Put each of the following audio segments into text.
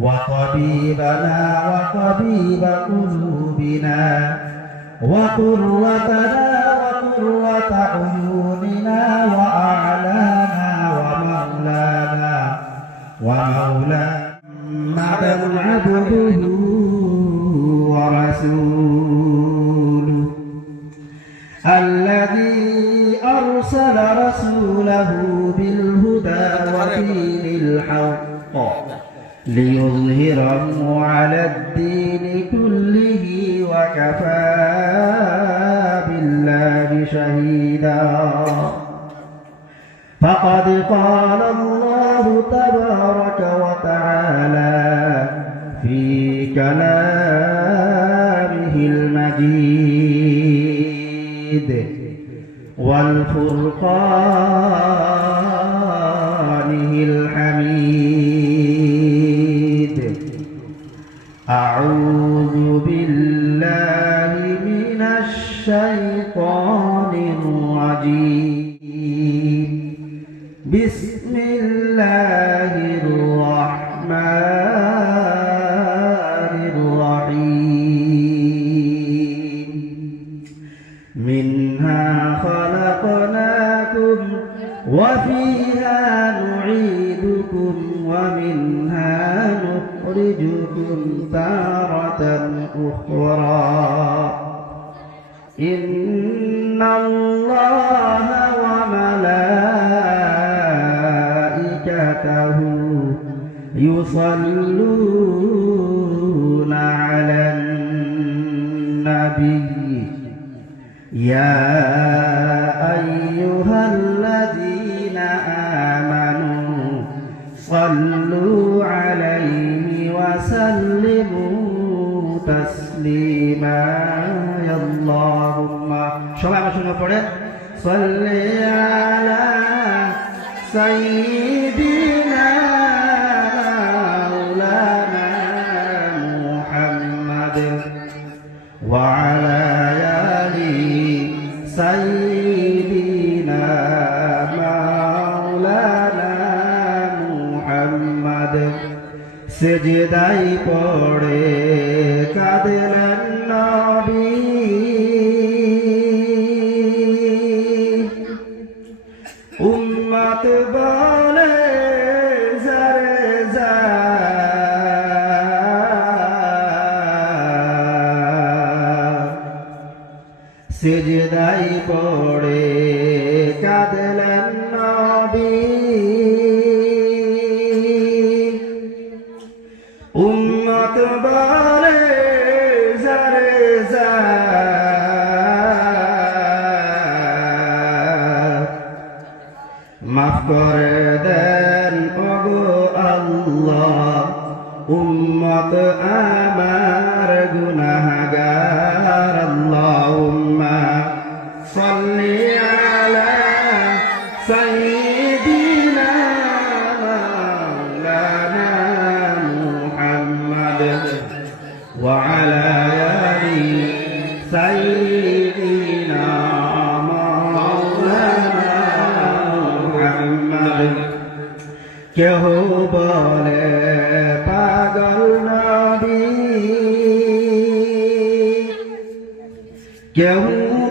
وطبيبنا وطبيب قلوبنا وقرتنا وقرة عيوننا وأعلانا ومولانا محمدا عبده ورسوله الذي أرسل رسوله بالهدى ودين الحق ليظهره على الدين كله وكفى بالله شهيدا فقد قال الله تبارك وتعالى في كلامه المجيد والفرقانه الحميد أعوذ بالله من الشيطان الرجيم بسم الله الرحمن الرحيم منها خلقناكم وفيها نعيدكم ومنها نخرجكم تارة أخرى إن الله وملائكته يصلون على النبي يا أيها الذين آمنوا صلوا عليه وسلموا تسليما يا اللهم شباب شنو পড়ে صل على سيدنا مولانا محمد وعلى آل سيدنا مولانا محمد সেজদাই পড়ে কাঁদলেন নবী উম্মত বলে জারে যা সেজদাই পড়ে কাঁদলেন নবী উম্মত বলে জারে যা মাফ করে দেন ওগো আল্লাহ উম্মত আমার গুনাহগার আল্লাহুম্মা সাল্লি আলা সাইয়্যিদিনা মাওলানা মুহাম্মদ ওয়া আলা আলি সাইয়্যিদিনা মাওলানা মুহাম্মদ কেহ বলে পাগল নবী কেউ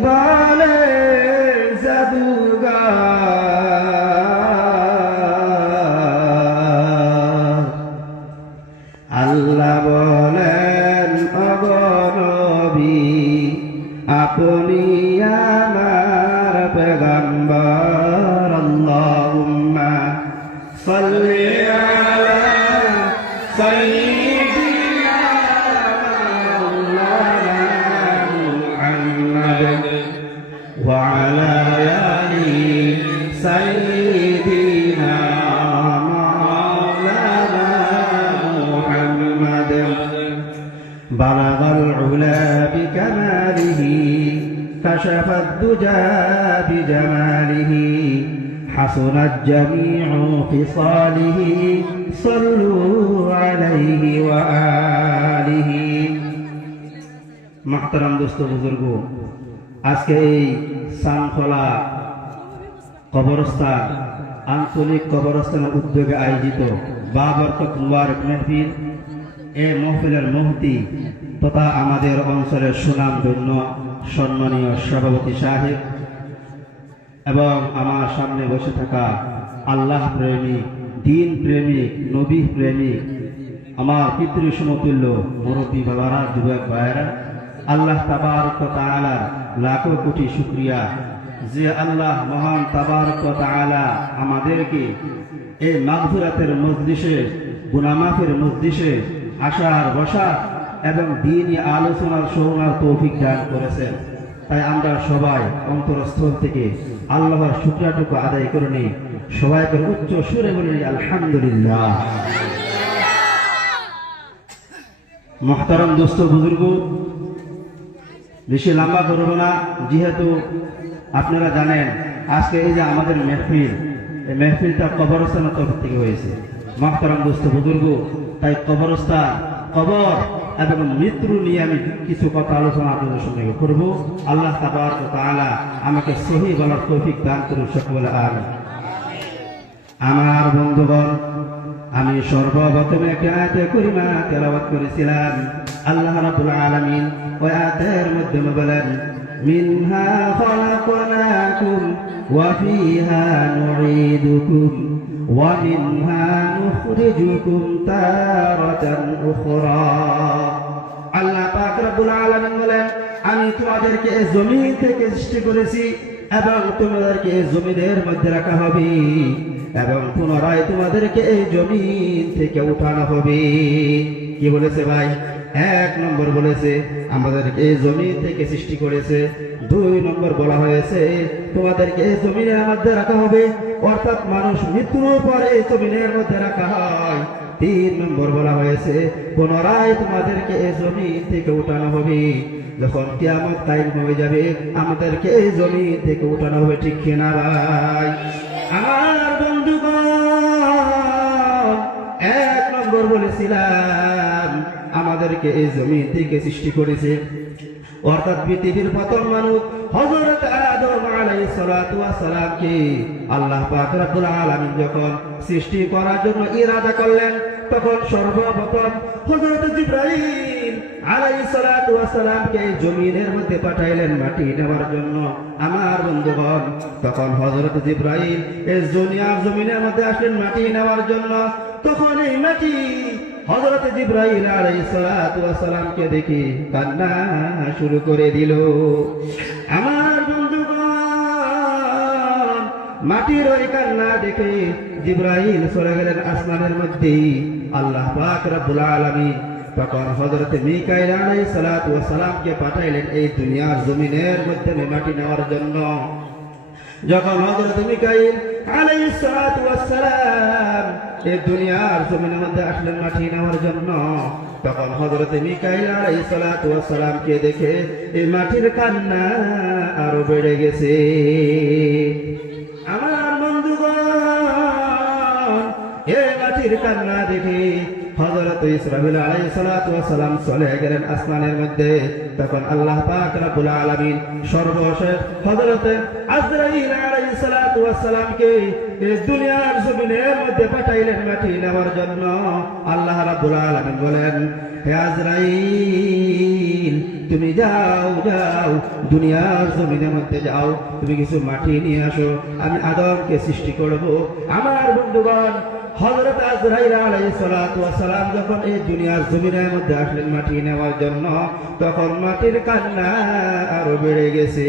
বলে জাদুগার আল্লাহ বলেন ওগো নবী আপনি আমার পেগম্বর আল্লাহুম্মা সাল্লি আলা সাইয়্যিদিনা মাওলানা মুহাম্মদ ওয়া আলা আলি সাইয়্যিদিনা মাওলানা মুহাম্মদ বালাগাল উলা বিকামালিহি كشف الدجى بجماله حسنت جميع خصاله صلوا عليه وآله محترم دوست बुजुर्गो আজকে এই সানখোলা কবরস্থান আঞ্চলিক কবরস্থানের উদ্যোগে আয়োজিত বাবরকত মুবারক মাহফিল, এই মাহফিলের মুফতি তথা আমাদের অঞ্চলের সুনামধন্য সম্মানীয় সভাপতি সাহেব এবং আমার সামনে বসে থাকা আল্লাহ প্রেমিক, দিন প্রেমিক, নবী প্রেমিক, আমার পিতৃ সমতুল্য মুরব্বী বাবারা, যুবক ভাইয়েরা, আল্লাহ তাবারক ওয়া তাআলার লাখো কোটি শুকরিয়া যে আল্লাহ মহান তাবারক ওয়া তাআলা আমাদেরকে এই মাগফিরাতের মজলিসে, গুনাহ মাফের মজলিসে আসার, বসার এবং দ্বীনি আলোচনার শোনার তৌফিক দান করেছেন। তাই আমরা সবাই অন্তরস্থল থেকে আল্লাহর শুকরিয়াটুকু আদায় করে নিই। সবাইকে উচ্চ সুরে বলি আলহামদুলিল্লাহ। মুহতারাম দোস্ত বুজুর্গ, বেশি লম্বা করব না, যেহেতু আপনারা জানেন আজকে এই যে আমাদের মেহফিল, এই মেহফিলটা কবরস্থানের তরফ থেকে হয়েছে। মুহতারাম দোস্ত বুজুর্গ, তাই কবরস্থান, কবর এবং মৃত্যু নিয়ে আমি কিছু কথা আলোচনা আপনাদের সঙ্গে করব। আল্লাহ তাবারক ওয়া তাআলা আমাকে সহি বলার তৌফিক দান করুন, সকলে আমিন। আমার বন্ধুগণ, আমি সর্বপ্রথমে একটা আয়াতে করিমা তেলাওয়াত করেছিলাম। আল্লাহ রাব্বুল আলামিন ওই আয়াতের মাধ্যমে বলেন, মিনহা খালাকনাকুম ওয়া ফিহা নুঈদুকুম ওয়া মিনহা নুখরিজুকুম তারাতান উখরা। আল্লাহ পাক রব্বুল আলামিন বলেন, আমি তোমাদেরকে জমিন থেকে সৃষ্টি করেছি এবং তোমাদেরকে জমিনের মধ্যে রাখা হবে এবং পুনরায় তোমাদেরকে এই জমিন থেকে উঠানো হবে। কি বলেছে ভাই? এক নম্বর বলেছে আমাদেরকে এই জমিন থেকে সৃষ্টি করেছে। দুই নম্বর বলা হয়েছে তোমাদেরকে এই জমিনের মধ্যে রাখা হবে, অর্থাৎ মানুষ মৃত্যুর পরে এই জমিনের মধ্যে রাখা হয়। তিন নম্বর বলা হয়েছে পুনরায় তোমাদেরকে এই জমিন থেকে উঠানো হবে। যখন কিয়ামত কায়েম হয়ে যাবে আমাদেরকে এই জমিন থেকে উঠানো হবে। ঠিক কিনা ভাই? আমার বন্ধুগণ, এক নম্বর বলেছিলাম আমাদেরকে এই জমিন থেকে সৃষ্টি করেছে, অর্থাৎ পৃথিবীর প্রথম মানুষ হযরত আদম আলাইহিস সালাতু ওয়াস সালামকে আল্লাহ পাক রব্বুল আলামিন যখন সৃষ্টি করার জন্য ইরাদা করলেন, তখন সর্বপ্রথম হযরত জিবরাইল আলাইহিস সালাতু ওয়াস সালামকে জমিনের মধ্যে পাঠাইলেন মাটি নেওয়ার জন্য। আমার বন্ধুগণ, তখন হযরত জিবরাইল এই জমিনের মধ্যে আসলেন মাটি নেওয়ার জন্য। তখন এই মাটি হযরত জিবরাইল আলাইহিস সালাতু ওয়াস সালামকে দেখে কান্না শুরু করে দিল। আমার বন্ধুগণ, মাটির ওই কান্না দেখে জিবরাইল চলে গেলেন আসমানের মধ্যে। আল্লাহ পাক রব্বুল আলামিন তখন হযরত মিকাইল আলাইহিস সালাতু ওয়াস সালামকে পাঠাইলেন এই দুনিয়ার জমিনের মধ্যে মাটি নেওয়ার জন্য। যখন হযরত মিকাইল আলাইহিস সালাতু ওয়াস সালাম এই দুনিয়ার জমিনের মধ্যে আসলেন মাটি নেওয়ার জন্য, তখন হযরত মিকাইল আলাইহিস সালাতু ওয়াস সালামকে দেখে এই মাটির কান্না আরো বেড়ে গেছে। আমার বন্ধুগণ, এই মাটির কান্না দেখে হযরত ইসরাফিল আলাইহিস সালাতু ওয়াস সালাম চলে গেলেন আসমানের মধ্যে। তখন আল্লাহ পাক রব্বুল আলামিন সর্বশেষ হযরত আজরাইল আলাইহিস সালাতু ওয়াস সালামকে এই দুনিয়ার জমিনের মধ্যে পাঠাইলেন মাটি নেওয়ার জন্য। আল্লাহ রাব্বুল আলামিন বলেন, হে আজরাইল, তুমি যাও যাও দুনিয়ার জমিনের মধ্যে যাও, তুমি কিছু মাটি নিয়ে আসো, আমি আদমকে সৃষ্টি করব। আমার বন্ধুগণ, হযরত আজরাইল আলাইহিস সালাতু ওয়াস সালাম যখন এই দুনিয়ার জমিনের মধ্যে আসলেন মাটি নেওয়ার জন্য, তখন মাটির কান্না আরো বেড়ে গেছে।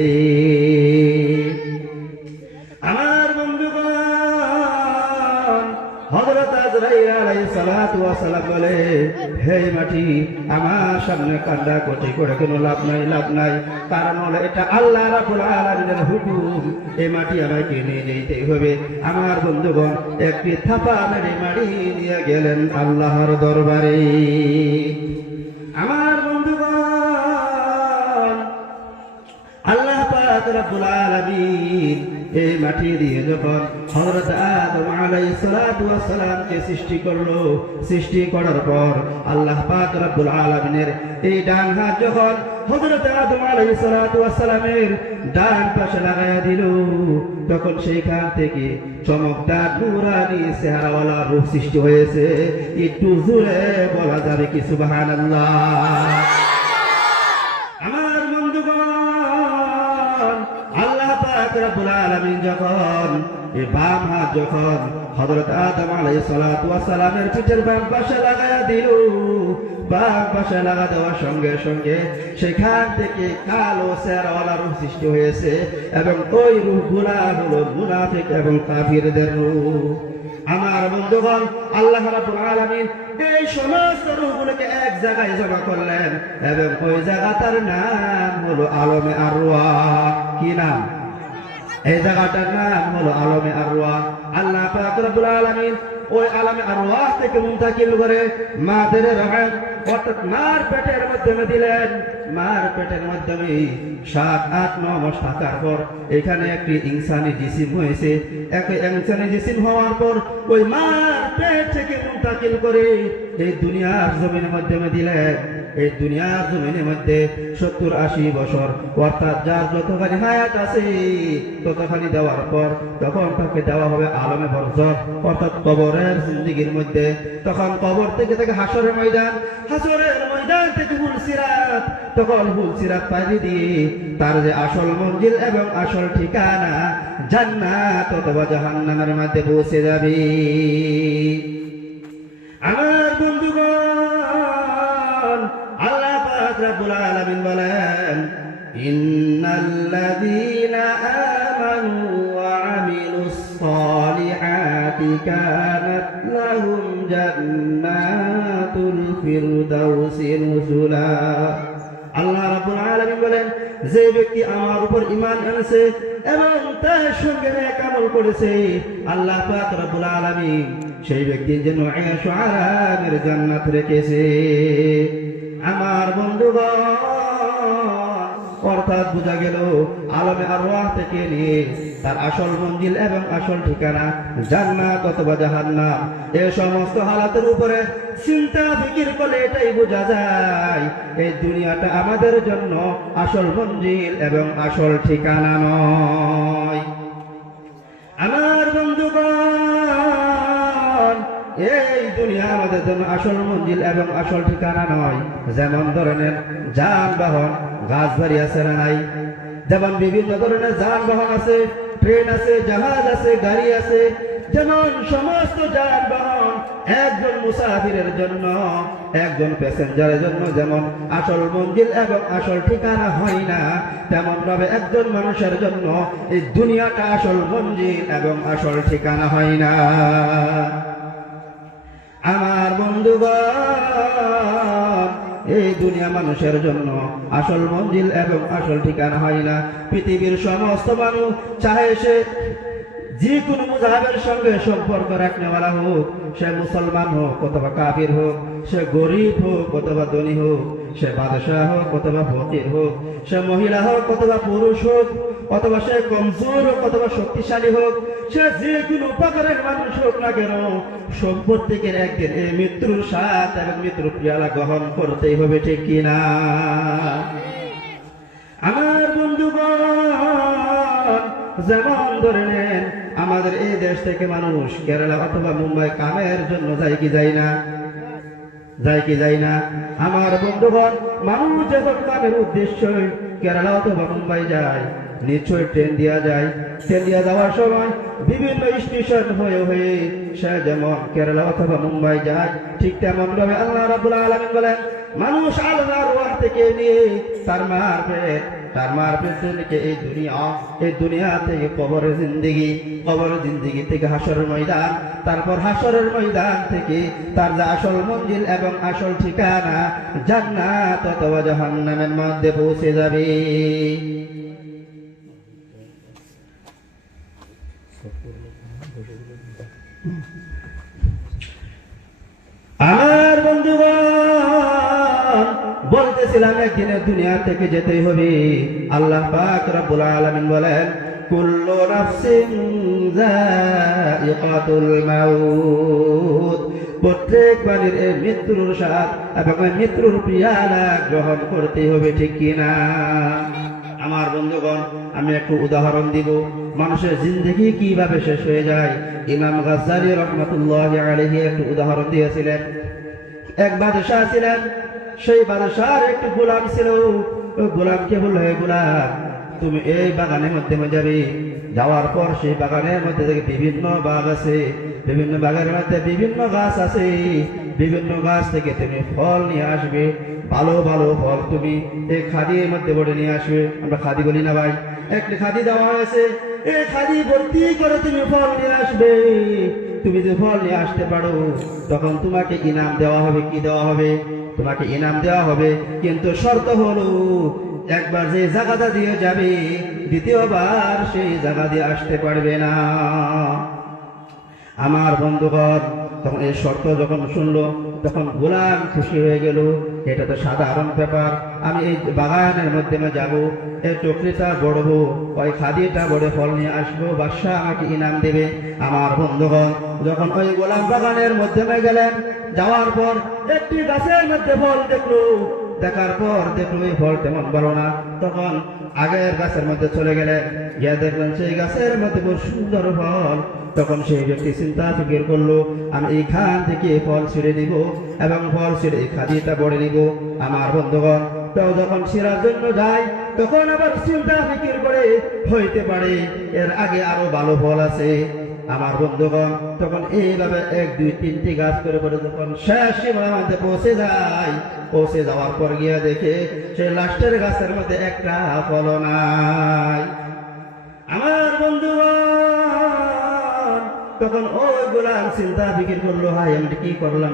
আমার বন্ধুগণ, হযরত আজরাইল আলাইহিস সালাতু ওয়াস সালাম বলে, হে মাটি, আমার সামনে কান্না কোটি করে কোনো লাভ নাই, লাভ নাই। কারণ হলো এটা আল্লাহ রাব্বুল আলামিনের হুকুম, এই মাটি আমাকে নিয়ে যেতে হবে। আমার বন্ধুগণ, একটি থাপা মেরে মাটি নিয়ে গেলেন আল্লাহর দরবারে। আমার বন্ধুগণ, আল্লাহ পাক রব্বুল আলামিন এই মাটি দিয়ে যখন হযরত আদম আলাইহিস সালাতু ওয়াস সালামকে সৃষ্টি করলো, সৃষ্টি করার পর আল্লাহ পাক রব্বুল আলামিনের এই ডান হাত যখন হযরত আদম আলাইহিস সালাতু ওয়াস সালামের ডান পাশে লাগায়া দিল, তখন সেইখান থেকে চমকদার নূরানি চেহারাওয়ালা রূহ সৃষ্টি হয়েছে। একটু জোরে বলা যাবে কি সুবহানাল্লাহ? আমার বন্ধুগণ, আল্লাহ পাক রব্বুল আলামিন যখন এই বাম হাত যখন হযরত আদম আলাইহিস সালাতু ওয়াস সালামের পিঠের বাম পাশে লাগায়া দিল, বাম পাশে লাগা দেওয়ার সঙ্গে সঙ্গে সেখান থেকে কালো চেহারাওয়ালা রূহ সৃষ্টি হয়েছে এবং ওই রূহগুলা হলো মুনাফিক এবং কাফিরদের রূহ। আমার বন্ধুগণ, আল্লাহ রাব্বুল আলামিন এই সমস্ত রূহগুলোকে এক জায়গায় জমা করলেন এবং ওই জায়গাটার নাম হলো আলমে আরওয়াহ। কি নাম? এই জায়গাটার নাম হলো আলমে আরওয়াহ। আল্লাহ পাক রব্বুল আলামিন ওই আলমে আরওয়াহ থেকে মুনতাকিল করে মাদের রহম অর্থাৎ মার পেটের মাধ্যমে দিলেন। মার পেটের মাধ্যমে 7-8-9 মাস থাকার পর এখানে একটি ইনসানি জিসিম হয়েছে। একটি ইনসানি জিসিম হওয়ার পর ওই মার পেট থেকে মুনতাকিল করে এই দুনিয়ার জমিনের মাধ্যমে দিলেন। এই দুনিয়ার জমিনের মধ্যে 70-80 বছর অর্থাৎ যার যতখানি হায়াত আছে ততখানি দেওয়ার পর তখন তাকে দেওয়া হবে আলমে বরজখ অর্থাৎ কবরের জিন্দেগির মধ্যে। তখন কবর থেকে থেকে হাসরের ময়দান, হাসরের ময়দান থেকে হুলসিরাত, তখন হুলসিরাত পাড়ি দিয়ে তার যে আসল মঞ্জিল এবং আসল ঠিকানা জান্নাত অথবা জাহান্নামের মধ্যে পৌঁছে যাবে। আমার বন্ধুগণ, আল্লাহ পাক রব্বুল আলামিন বলেন, ইন্নাল্লাযীনা আমানু ওয়া আমিলুস সালিহাতি কানাত লাহুম জান্নাতুল ফিরদাউসি নুজুলা। আল্লাহ রাব্বুল আলামিন বলেন, যে ব্যক্তি আমার উপর ঈমান এনেছে এবং তার সঙ্গে নেক আমল করেছে, আল্লাহ পাক রব্বুল আলামিন সেই ব্যক্তির জন্য আয়েশু আরামের জান্নাত রেখেছে। আমার বন্ধুগণ, অর্থাৎ বোঝা গেল আলমে আরওয়াহ থেকে নিয়ে তার আসল মঞ্জিল এবং আসল ঠিকানা জান্নাত অথবা জাহান্নাম, এই সমস্ত হালাতের উপরে চিন্তা ফিকির করলে এটাই বোঝা যায় এই দুনিয়াটা আমাদের জন্য আসল মঞ্জিল এবং আসল ঠিকানা নয়। আমার বন্ধুগণ, এই দুনিয়া আমাদের জন্য আসল মঞ্জিল এবং আসল ঠিকানা নয়। যেমন ধরনের যানবাহন, গাছ বাড়ি আছে না নাই? যেমন বিভিন্ন ধরনের যানবাহন আছে, ট্রেন আছে, জাহাজ আছে, গাড়ি আছে। যেমন সমস্ত যানবাহন একজন মুসাফিরের জন্য, একজন প্যাসেঞ্জারের জন্য যেমন আসল মঞ্জিল এবং আসল ঠিকানা হয় না, তেমন ভাবে একজন মানুষের জন্য এই দুনিয়াটা আসল মঞ্জিল এবং আসল ঠিকানা হয় না। আমার বন্ধুগণ, এই দুনিয়া মানুষের জন্য আসল মঞ্জিল এবং আসল ঠিকানা হয় না। পৃথিবীর সমস্ত মানুষ চাহে সে যে কোনো মুজাহিদের সঙ্গে সম্পর্ক রাখনেওয়ালা হোক, সে মুসলমান হোক অথবা কাফির হোক, সে গরিব হোক অথবা ধনী হোক, সে বাদশাহ হোক অথবা ফকির হোক, সে মহিলা হোক অথবা পুরুষ হোক, অথবা সে কমজোর হোক অথবা শক্তিশালী হোক, সে যে কোনো প্রকারের মানুষ হোক না কেন, সম্পত্তিকে একদিন এই মৃত্যুর স্বাদ এবং মৃত্যুর পিয়ালা গ্রহণ করতেই হবে, ঠিক কিনা? আমার বন্ধুগণ, যেমন ধরে নেন আমাদের এই দেশ থেকে মানুষ কেরালা অথবা মুম্বাই কামের জন্য যায় কি যায় না? যায় কি যায় না? আমার বন্ধুগণ, মানুষ যখন কামের উদ্দেশ্যে কেরালা অথবা মুম্বাই যায়, নিশ্চয় ট্রেন দেওয়া যায়। ট্রেন দিয়ে যাওয়ার সময় বিভিন্ন স্টেশন হয়ে হয়ে সে যেমন কেরালা অথবা মুম্বাই যায়, ঠিক তেমন ভাবে আল্লাহ রাব্বুল আলামিন বলেন, মানুষ আল্লাহর ওয়াহ থেকে নিয়ে তার মার পেট থেকে এই দুনিয়া থেকে কবরের জিন্দেগি থেকে হাসরের ময়দান, তারপর হাসরের ময়দান থেকে তার যে আসল মঞ্জিল এবং আসল ঠিকানা জান্নাত অথবা জাহান্নামের মধ্যে পৌঁছে যাবে। আমার বন্ধুগণ, বলতেছিলাম একদিনের দুনিয়া থেকে যেতেই হবে। আল্লাহ পাক রব্বুল আলামিন বলেন, কুল্লু নাফসিন যায়িকাতুল মাউত, প্রত্যেক বাণীর এই মৃত্যুর স্বাদ এবং এই মৃত্যুর পিয়ালা গ্রহণ করতে হবে, ঠিক কিনা? আমার বন্ধুগণ, আমি একটু উদাহরণ দিব মানুষের জিন্দেগি কিভাবে শেষ হয়ে যায়। ইমাম গাজ্জালী রহমাতুল্লাহি আলাইহি একটু উদাহরণ দিয়েছিলেন। এক বাদশাহ ছিলেন, সেই বাদশার একটু গোলাম ছিল। ওই গোলামকে বললো, হে গোলাম, তুমি এই বাগানের মধ্যে যাবে। যাওয়ার পর সেই বাগানের মধ্যে থেকে বিভিন্ন বাগ আছে, বিভিন্ন বাগানের মধ্যে বিভিন্ন গাছ আছে, বিভিন্ন গাছ থেকে তুমি ফল নিয়ে আসবে। ভালো ভালো ফল তুমি এই খাদির মধ্যে বড়ে নিয়ে আসবে। আমরা খাদি বলি না ভাই? একটি খাদি দেওয়া হয়েছে, এই খাদি ভর্তি করে তুমি ফল নিয়ে আসবে। তুমি যে ফল নিয়ে আসতে পারো, তখন তোমাকে ইনাম দেওয়া হবে। কি দেওয়া হবে? তোমাকে ইনাম দেওয়া হবে, কিন্তু শর্ত হলো একবার যে জায়গাটা দিয়ে যাবে, দ্বিতীয়বার সেই জায়গা দিয়ে আসতে পারবে না। আমার বন্ধুগণ, তখন এই শর্ত যখন শুনলো, তখন গোলাম খুশি হয়ে গেল। এটা তো সাধারণ ব্যাপার, আমি এই বাগানের মধ্যে যাব, এই টকরিটা বড়বো, ওই খাদিটা বড় ফল নিয়ে আসবো, বাদশা আমাকে ইনাম দেবে। আমার বন্ধুগণ, যখন ওই গোলাম বাগানের মধ্যে গেলেন, যাওয়ার পর একটি গাছের মধ্যে ফল দেখলো। দেখার পর দেখলো এই ফল তেমন ভালো না। তখন আগের গাছের মধ্যে চলে গেলেন, গিয়ে দেখলেন সেই গাছের মধ্যে খুব সুন্দর ফল। তখন সেই ব্যক্তি চিন্তা ফিকির করলো, আমি এইখান থেকে ফল ছিঁড়ে নিব এবং ফল ছিঁড়ে এই খাদিটা বড়ে নিব। আমার বন্ধুগণ, তো যখন ছিঁড়ার জন্য যায়, তখন আবার চিন্তা ফিকির করে, হইতে পারে এর আগে আরো ভালো ফল আছে। আমার বন্ধুগণ, তখন এইভাবে 1 2 3টি গাছ করে করে যখন শেষ সীমার মধ্যে পৌঁছে যায়, পৌঁছে যাওয়ার পর গিয়ে দেখে সেই লাস্টের গাছের মধ্যে একটা ফল নাই। আমার বন্ধুগণ, তখন ওই গোলাম চিন্তা ফিকির করলো, হাই আমি কি করলাম,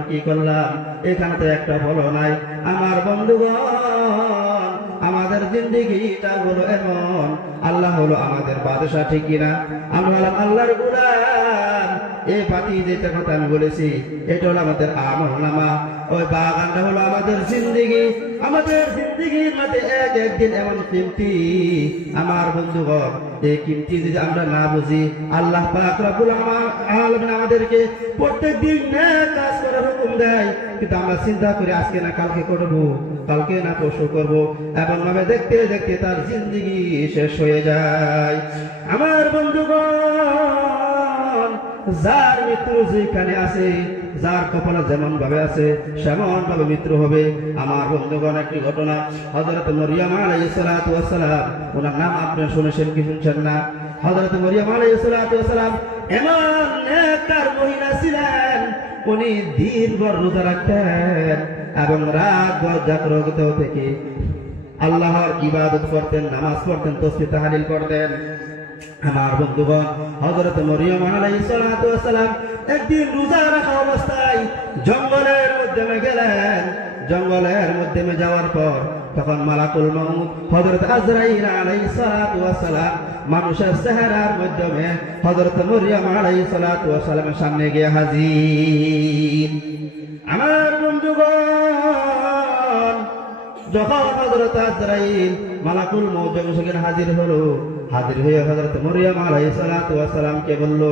এখানে তো একটা ফল নাই। আমার বন্ধুগণ, আমাদের জিন্দেগিটা হলো এমন, আল্লাহ হলো আমাদের বাদশা, ঠিক কিনা? আমরা হলাম আল্লাহর গোলাম। এই পাতি যেটা কথা আমি বলেছি, এটা হলো আমাদের আমলনামা। ওই বাগানটা হলো আমাদের জিন্দেগি। আমাদের জিন্দেগির মধ্যে একদিন এমন কিমতি। আমার বন্ধুগণ, এই কিমতি যদি আমরা না বুঝি, আল্লাহ পাক রব্বুল আলামিন আমাদেরকে প্রত্যেকদিন নেক কাজ করার হুকুম দেয়, কিন্তু আমরা চিন্তা করি আজকে না কালকে করব, কালকে না পরশু করব, এবং ভাবে দেখতে দেখতে তার জিন্দেগি শেষ হয়ে যায়। আমার বন্ধুগণ, যার মৃত্যু যেখানে আছে, যার কপালে যেমন ভাবে আছে সেমন ভাবে মৃত্যু হবে। আমার বন্ধুগণ, একটি ঘটনা, হযরত মরিয়ম আলাইহিস সালাতু ওয়াস সালাম, ওনার নাম আপনারা শুনেছেন কি শুনছেন না? হযরত মরিয়ম আলাইহিস সালাতু ওয়াস সালাম এমন নেককার মহিলা ছিলেন, উনি দিনভর রোজা রাখতেন এবং রাত ভর জাগ্রত থেকে আল্লাহর ইবাদত করতেন, নামাজ পড়তেন, তাসবিহ তাহলিল করতেন। আমার বন্ধুগণ, হযরত মরিয়ম আলাইহিস সালাতু ওয়াস সালাম একদিন রোজা রাখা অবস্থায় জঙ্গলের মধ্যে গেলেন। জঙ্গলের মধ্যে যাওয়ার পর তখন মালাকুল মউত হযরত আজরাইল আলাইহিস সালাতু ওয়াস সালাম মানুষের চেহারার মাধ্যমে হযরত মরিয়ম আলাইহিস সালাতু ওয়াস সালামের সামনে গিয়ে হাজির। আমার বন্ধুগণ, যখন হযরত আজরাইল মালাকুল মউত সেখানে হাজির হলো, হাজির হয়ে হযরত মরিয়ম আলাইহিস সালাতু ওয়াস সালামকে বলল,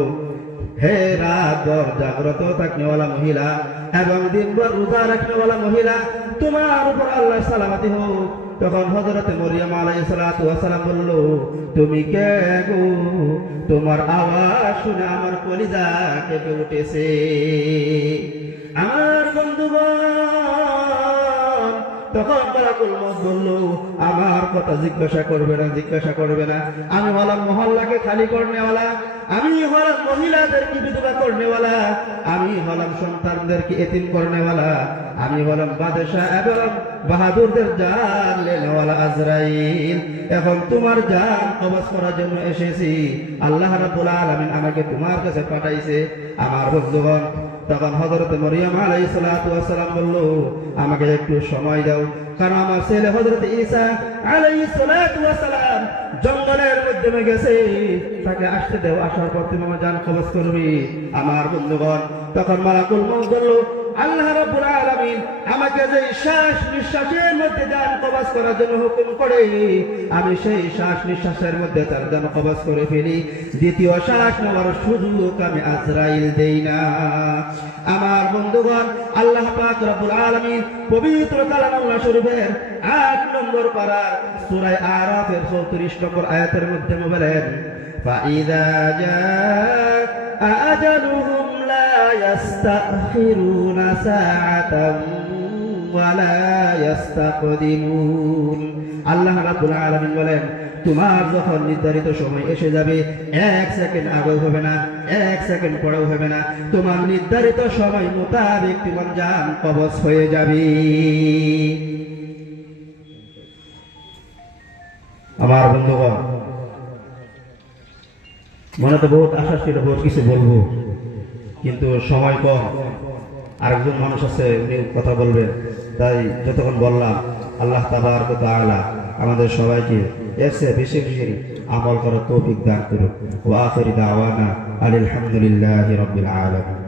হে রাত ভর জাগ্রত থাকনেওয়ালা মহিলা এবং দিনভর রোজা রাখনেওয়ালা মহিলা, তোমার উপর আল্লাহ সালামতি হোক। তখন হযরত মরিয়ম আলাইহিস সালাতু ওয়াস সালাম বলল, তুমি কে গো? তোমার আওয়াজ শুনে আমার কলিজা কেঁপে উঠেছে। আমার বন্ধুগণ, তখন মালাকুল মউত বলল, আমার কথা জিজ্ঞাসা করবে না, আমি হলাম মহল্লাকে খালি করনেওয়ালা, আমি হলাম মহিলাদেরকে বিধবা করনেওয়ালা, আমি হলাম সন্তানদেরকে এতিম করনেওয়ালা, আমি হলাম বাদশা এবং বাহাদুরদের জান লেনেওয়ালা আজরাইল। এখন তোমার জান কবজ করার জন্য এসেছি। আল্লাহ রাব্বুল আলামিন আমাকে তোমার কাছে পাঠাইছে। আমার বন্ধুগণ, তখন হযরত মরিয়ম আলাইহিস সালাতু ওয়াস সালাম বলল, আমাকে একটু সময় দাও, কারণ আমার ছেলে হযরত ঈসা আলাইহিস সালাতু ওয়াস সালাম জঙ্গলের মধ্যে গেছে, তাকে আসতে দাও, আসার পর তুমি আমার জান কবজ করবি। আমার বন্ধুগণ, তখন মালাকুল মউত বলল, ও আল্লাহ রাব্বুল আলামিন আমাকে যে শ্বাস নিঃশ্বাসের মধ্যে দান কবজ করার জন্য হুকুম করে, আমি সেই শ্বাস নিঃশ্বাসের মধ্যে তার দান কবজ করে ফেলি। দ্বিতীয় শ্বাস নেওয়ার সুযোগ আমি আজরাইল দেই না। আমার বন্ধুগণ, আল্লাহ পাক রব্বুল আলামিন পবিত্র কালামুল্লাহ শরীফের 8 নম্বর পারার সূরা আরাফের 34 নম্বর আয়াতের মধ্যে বলেন, ফাইযা জাআ আজালুহুম লা ইস্তাখিরুনা সাআতান ওয়া লা ইস্তাকদিমুন। আল্লাহ রাব্বুল আলামিন বলেন, তোমার যখন নির্ধারিত সময় এসে যাবে, 1 সেকেন্ড আগে হবে না, 1 সেকেন্ড পরেও হবে না, তোমার নির্ধারিত সময় মোতাবেক তোমার জান কবজ হয়ে যাবে। আমার বন্ধুগণ, মনে তো বহুত আশা ছিল, বহুত কিছু বলবো, কিন্তু সময় কম। আরেকজন মানুষ আছে, উনি কথা বলবেন, তাই যতক্ষণ বললাম। আল্লাহ তাবারক ওয়া তাআলা আমাদের সবাইকে এসে বেশি বেশি আমল করার তৌফিক দান করুন। ওয়া আখিরু দাওয়ানা আলহামদুলিল্লাহি রাব্বিল আলামিন।